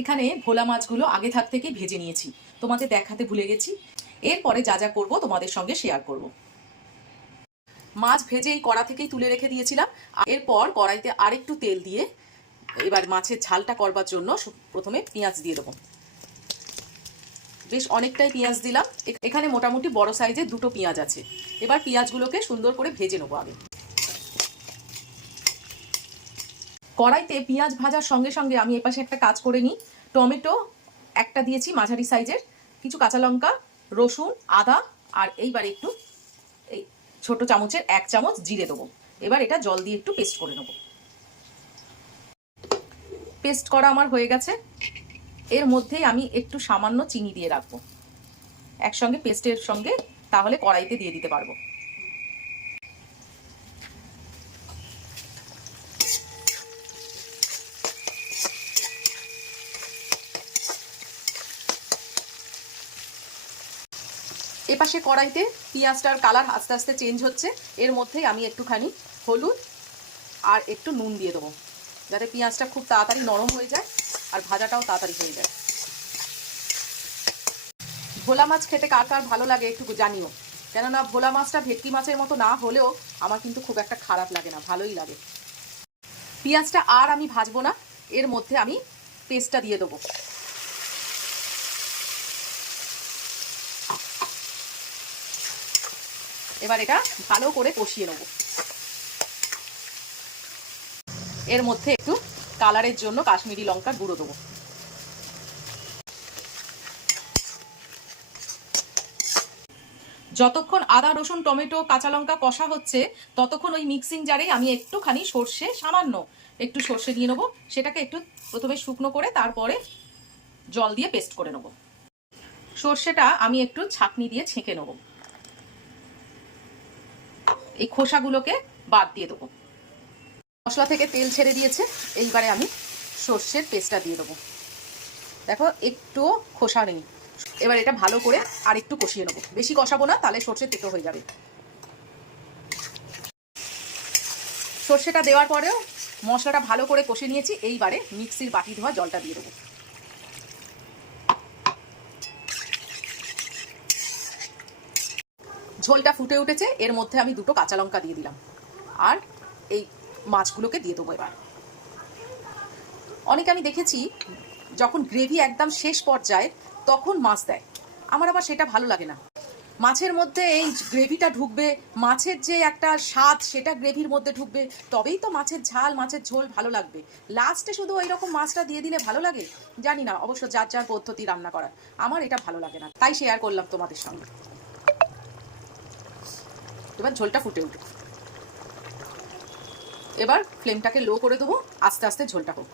এখানে ভোলা মাছগুলো আগে থাক থেকে ভেজে নিয়েছি, তোমাদের দেখাতে ভুলে গেছি। এরপরে যা যা করবো তোমাদের সঙ্গে শেয়ার করব। মাছ ভেজে এই কড়া থেকেই তুলে রেখে দিয়েছিলাম। এরপর কড়াইতে আরেকটু তেল দিয়ে এবার মাছের ঝালটা করবার জন্য প্রথমে পেঁয়াজ দিয়ে দেবো। বেশ অনেকটাই পেঁয়াজ দিলাম। এখানে মোটামুটি বড় সাইজের দুটো পেঁয়াজ আছে। এবার পেঁয়াজগুলোকে সুন্দর করে ভেজে নেবো আগে। কড়াইতে পেঁয়াজ ভাজার সঙ্গে সঙ্গে আমি এপাশে একটা কাজ করে নিই। টমেটো একটা দিয়েছি মাঝারি সাইজের, কিছু কাঁচা লঙ্কা, রসুন, আদা, আর এইবার একটু এই ছোট চামচের 1 চামচ জিরে দেবো। এবার এটা জল দিয়ে একটু পেস্ট করে নেব। পেস্ট করা আমার হয়ে গেছে। এর মধ্যেই আমি একটু সামান্য চিনি দিয়ে রাখবো একসঙ্গে পেস্টের সঙ্গে, তাহলে কড়াইতে দিয়ে দিতে পারবো। এপাশে কড়াইতে পেঁয়াজটার কালার আস্তে আস্তে চেঞ্জ হচ্ছে। এর মধ্যেই আমি একটুখানি হলুদ আর একটু নুন দিয়ে দেবো, যাতে পেঁয়াজটা খুব তাড়াতাড়ি নরম হয়ে যায় আর ভাজাটাও তাড়াতাড়ি হয়ে যায়। ভোলা মাছ খেতে কার কার ভালো লাগে একটু জানিও, কেননা ভোলা মাছটা ভেটকি মাছের মতো না হলেও আমার কিন্তু খুব একটা খারাপ লাগে না, ভালোই লাগে। পেঁয়াজটা আর আমি ভাজবো না, এর মধ্যে আমি পেস্টটা দিয়ে দেবো। এবার এটা ভালো করে কষিয়ে নেব। এর মধ্যে একটু কালারের জন্য কাশ্মীরি লঙ্কার গুঁড়ো দেবো। যতক্ষণ আদা, রসুন, টমেটো, কাঁচা লঙ্কা কষা হচ্ছে, ততক্ষণ ওই মিক্সিং জারে আমি একটুখানি সর্ষে, সামান্য একটু সর্ষে দিয়ে নেবো। সেটাকে একটু প্রথমে শুকনো করে তারপরে জল দিয়ে পেস্ট করে নেব। সর্ষেটা আমি একটু ছাঁকনি দিয়ে ছেঁকে নেব। এই খোসাগুলোকে বাদ দিয়ে দেবো। মশলা থেকে তেল ছেড়ে দিয়েছে, এইবারে আমি সর্ষের পেস্টটা দিয়ে দেবো। দেখো একটু খোসা নেই। এবার এটা ভালো করে আর একটু কষিয়ে নেবো, বেশি কষাবো না, তাহলে সর্ষে তেতো হয়ে যাবে। সর্ষেটা দেওয়ার পরেও মশলাটা ভালো করে কষে নিয়েছি। এইবারে মিক্সির বাটি ধোয়া জলটা দিয়ে দেবো। ঝোলটা ফুটে উঠেছে, এর মধ্যে আমি দুটো কাঁচা লঙ্কা দিয়ে দিলাম আর এই মাছগুলোকে দিয়ে দেবো। এবার অনেকে আমি দেখেছি যখন গ্রেভি একদম শেষ পর্যায়ে তখন মাছ দেয়, আমার আবার সেটা ভালো লাগে না। মাছের মধ্যে এই গ্রেভিটা ঢুকবে, মাছের যে একটা স্বাদ সেটা গ্রেভির মধ্যে ঢুকবে, তবেই তো মাছের ঝাল, মাছের ঝোল ভালো লাগবে। লাস্টে শুধু ওই রকম মাছটা দিয়ে দিলে ভালো লাগে? জানি না, অবশ্য যার যার পদ্ধতি রান্না করার, আমার এটা ভালো লাগে না, তাই শেয়ার করলাম তোমাদের সঙ্গে। এবার ঝোলটা ফুটে উঠে, এবার ফ্লেমটাকে লো করে দেবো, আস্তে আস্তে ঝোলটা হোক।